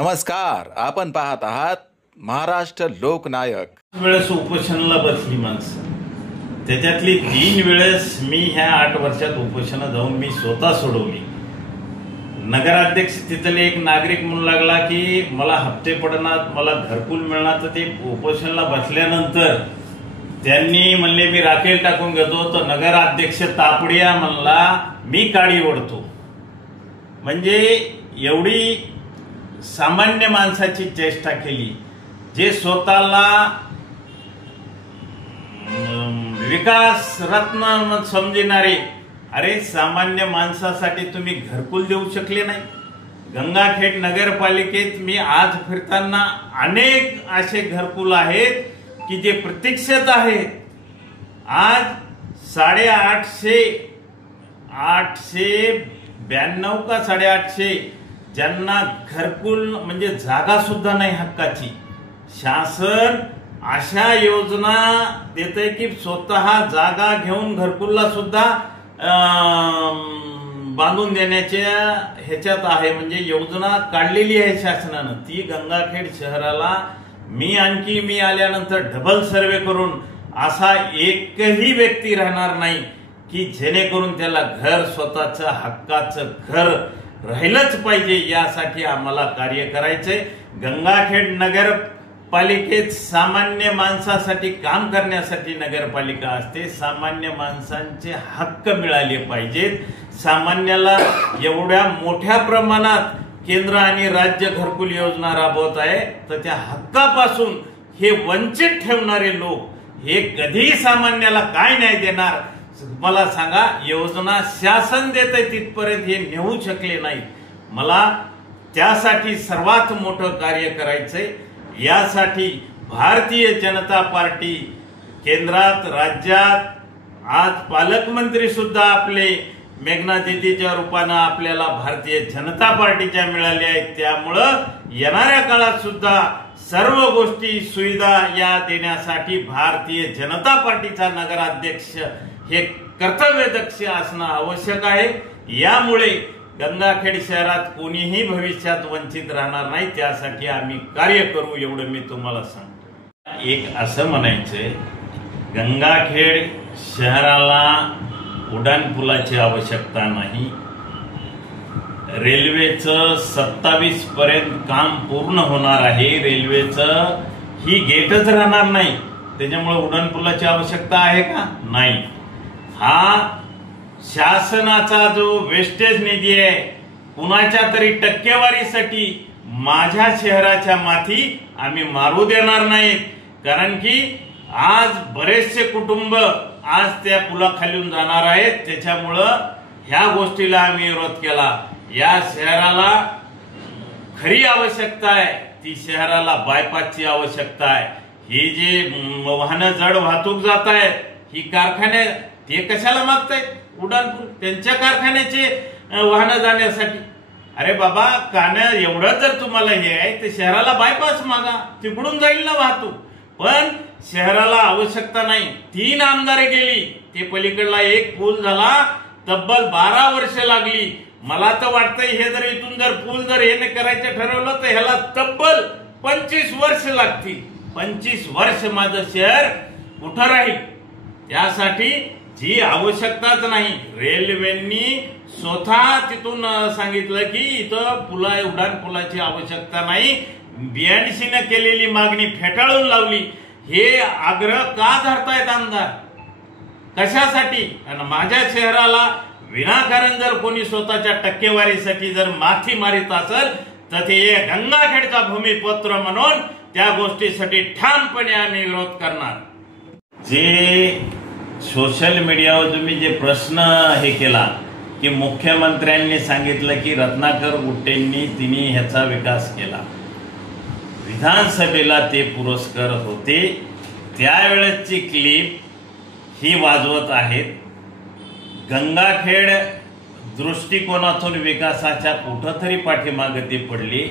नमस्कार, आपण पाहत आहात महाराष्ट्र लोकनायक। वेळेस उपोषणाला बसली माणसं, त्याच्यातली 3 वेळेस मी ह्या 8 वर्षात उपोषण जाऊन मी स्वतः सोडवली। नगराध्यक्ष तिथले एक नागरिक म्हणू लागला की मला हप्ते पडणार, मला घरकुल मिळणार, तर ते उपोषणाला बसल्यानंतर त्यांनी म्हणले मी राखेल टाकून घेतो, तर नगराध्यक्ष तापडिया म्हणला मी काडी ओढतो। म्हणजे एवढी सामान्य माणसाची चेष्टा केली, जे स्वतःला विकास रत्न समजणारे, अरे सामान्य माणसासाठी तुम्ही घरकुल देऊ शकले नाही। गंगाखेड नगरपालिकेत मी आज फिरताना अनेक असे घरकुल आहेत की जे प्रतीक्षेत आहेत। आज 892 का 850 ज्यांना घरकुल म्हणजे जागा सुद्धा नाही हक्काची, शासन अशा योजना देते की स्वतः जागा घेऊन घरकुलला सुद्धा बांधून देण्याच्या ह्याच्यात आहे। म्हणजे योजना काढलेली आहे शासनानं। ती गंगाखेड शहराला मी आल्यानंतर डबल सर्वे करून असा एकही व्यक्ती राहणार नाही की जेणेकरून त्याला घर, स्वतःचं हक्काचं घर राहिलंच पाहिजे। यासाठी आम्हाला कार्य करायचंय। गंगाखेड नगरपालिकेत सामान्य माणसासाठी काम करण्यासाठी नगरपालिका असते। सामान्य माणसांचे हक्क मिळाले पाहिजेत। सामान्याला एवढ्या मोठ्या प्रमाणात केंद्र आणि राज्य घरकुल योजना राबवत आहे, तर त्या हक्कापासून हे वंचित ठेवणारे लोक हे कधीही सामान्याला काय न्याय देणार मला सांगा। योजना शासन देते तिथपर्यंत हे नेऊ शकले नाहीत। मला त्यासाठी सर्वात मोठं कार्य करायचंय। यासाठी भारतीय जनता पार्टी केंद्रात, राज्यात, आज पालकमंत्री सुद्धा आपले मेघना दीदीच्या रूपानं आपल्याला भारतीय जनता पार्टीच्या मिळाल्या आहेत। त्यामुळं येणाऱ्या काळात सुद्धा सर्व गोष्टी सुविधा या देण्यासाठी भारतीय जनता पार्टीचा नगराध्यक्ष हे कर्तव्यदक्ष असणं आवश्यक आहे। यामुळे गंगाखेड शहरात कोणीही भविष्यात वंचित राहणार नाही। त्यासाठी आम्ही कार्य करू, एवढं मी तुम्हाला सांगतो। एक असं म्हणायचंय, गंगाखेड शहराला उड्डाणपुलाची आवश्यकता नाही। रेल्वेचं 27 पर्यंत काम पूर्ण होणार आहे। रेल्वेचं ही गेटच राहणार नाही, त्याच्यामुळे उड्डाणपुलाची आवश्यकता आहे का? नाही। हा शासनाचा जो वेस्टेज निधी आहे, कुणाच्या तरी टक्केवारीसाठी माझ्या शहराच्या माथी आम्ही मारू देणार नाहीत। कारण की आज बरेचसे कुटुंब आज त्या पुलाखालून जाणार आहेत, त्याच्यामुळं ह्या गोष्टीला आम्ही विरोध केला। या शहराला खरी आवश्यकता आहे ती शहराला बायपासची आवश्यकता आहे। ही जे वाहनं जड वाहतूक जात आहेत, ही कारखाने ते कशाला मागतायत उड्डाणपूल? त्यांच्या कारखान्याचे वाहनं जाण्यासाठी। अरे बाबा, एवढं जर तुम्हाला हे आहे तर शहराला बायपास मागा, तिकडून जाईल ना वाहतूक। पण शहराला आवश्यकता नाही। 3 आमदारे गेली, ते पलीकडला एक पूल झाला, तब्बल 12 वर्ष लागली। मला तर वाटतंय हे जर इथून जर पूल जर हे करायचं ठरवलं तर ह्याला तब्बल 25 वर्ष लागतील। 25 वर्ष माझं शहर कुठं राहील? त्यासाठी जी आवश्यकताच नाही। रेल्वेंनी स्वतः तिथून सांगितलं की इथं उड्डाण पुलाची आवश्यकता नाही। BNC केलेली मागणी फेटाळून लावली। हे आग्रह का धरतायत आमदार? कशासाठी? आणि माझ्या शहराला विनाकारण जर कोणी स्वतःच्या टक्केवारीसाठी जर माथी मारित असेल तर ते गंगाखेडचा भूमिपुत्र म्हणून त्या गोष्टीसाठी ठामपणे आम्ही विरोध करणार। जे सोशल मीडियावर तुम्ही जे प्रश्न हे केला की मुख्यमंत्र्यांनी सांगितलं की रत्नाकर गुट्टेंनी तिने ह्याचा विकास केला, विधानसभेला ते पुरस्कार होते, त्यावेळेसची क्लिप ही वाजवत आहेत। गंगाखेड दृष्टिकोनातून विकासाच्या कुठंतरी पाठीमागे ते पडले,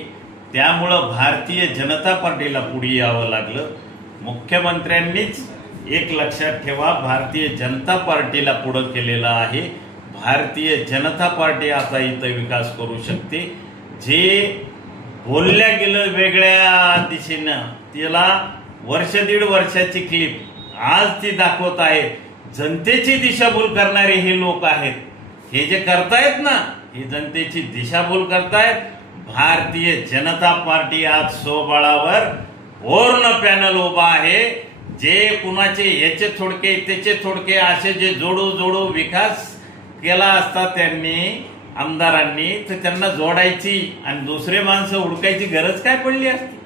त्यामुळं भारतीय जनता पार्टीला पुढे यावं लागलं। मुख्यमंत्र्यांनीच एक लक्षात ठेवा, भारतीय जनता पार्टीला पुढे केलेलं आहे। भारतीय जनता पार्टी आता इथं विकास करू शकते। जे बोलल्या गेलं वेगळ्या दिशेनं, त्याला वर्ष दीड वर्षाची क्लिप आज ती दाखवत आहेत. जनतेची दिशाभूल करणारे हे लोक आहेत. हे जे करतायत ना, हे जनतेची दिशाभूल करतायत. भारतीय जनता पार्टी आज स्वबळावर पूर्ण पॅनल उभा आहे. जे कुणाचे याचे थोडके त्याचे थोडके असे जे जोडू विकास केला असता त्यांनी आमदारांनी, तर त्यांना जोडायची आणि दुसरे माणसं हुडकायची गरज काय पडली असती.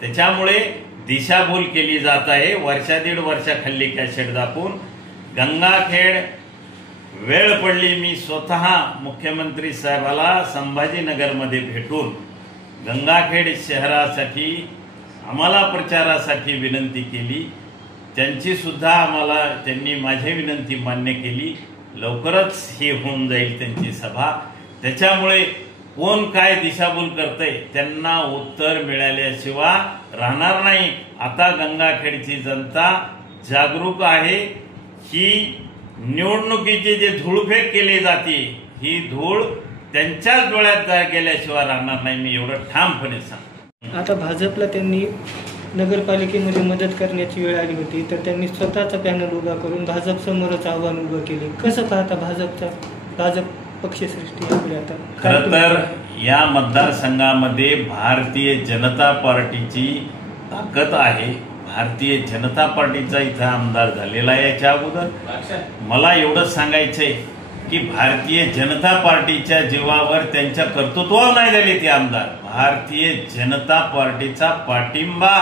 त्याच्यामुळे दिशाभूल केली जात आहे. वर्षा दीड वर्षाखाली कॅसेट दाखवून गंगाखेड वेळ पडली. मी स्वतः मुख्यमंत्री साहेबाला संभाजीनगरमध्ये भेटून गंगाखेड शहरासाठी आम्हाला प्रचारासाठी विनंती केली. त्यांची सुद्धा त्यांनी माझी विनंती मान्य केली. लवकरच ही होऊन जाईल त्यांची सभा. त्याच्यामुळे कोण काय दिशाभूल करतंय त्यांना उत्तर मिळाल्याशिवाय राहणार नाही. आता गंगाखेडची जनता जागरूक आहे. ही निवडणुकीची जे धूळफेक केली जाते, ही धूळ त्यांच्याच डोळ्यात गेल्याशिवाय राहणार नाही. मी एवढं ठामपणे सांगतो. आता भाजपला त्यांनी नगरपालिकेमध्ये मदत करण्याची वेळ आली होती, तर त्यांनी स्वतःचा पॅनल उभा करून भाजप समोरच आव्हान उभं केले. कसं पाहता भाजप पक्षसृष्टी आता? खरं तर या मतदारसंघामध्ये भारतीय जनता पार्टीची ताकद आहे. भारतीय जनता पार्टीचा इथं आमदार झालेला आहे. याच्या अगोदर मला एवढंच सांगायचंय की भारतीय जनता पार्टीच्या जीवावर त्यांच्या कर्तृत्वावर नाही झाले ते आमदार. भारतीय जनता पार्टीचा पाठिंबा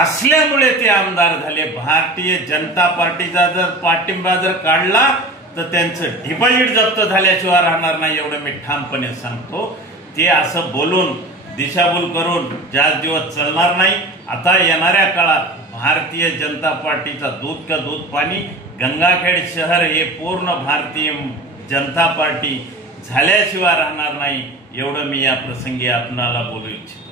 असल्यामुळे ते आमदार झाले. भारतीय जनता पार्टीचा जर पाठिंबा काढला तर त्यांचं डिपॉझिट जप्त झाल्याशिवाय राहणार नाही, एवढं मी ठामपणे सांगतो. ते असं बोलून दिशाभूल करून जास्त दिवस चालणार नाही. आता येणाऱ्या काळात भारतीय जनता पार्टीचा दूध का दूध पाणी, गंगाखेड शहर हे पूर्ण भारतीय जनता पार्टी झाल्याशिवाय राहणार नाही, एवढं मी या प्रसंगी आपणाला बोलू इच्छितो.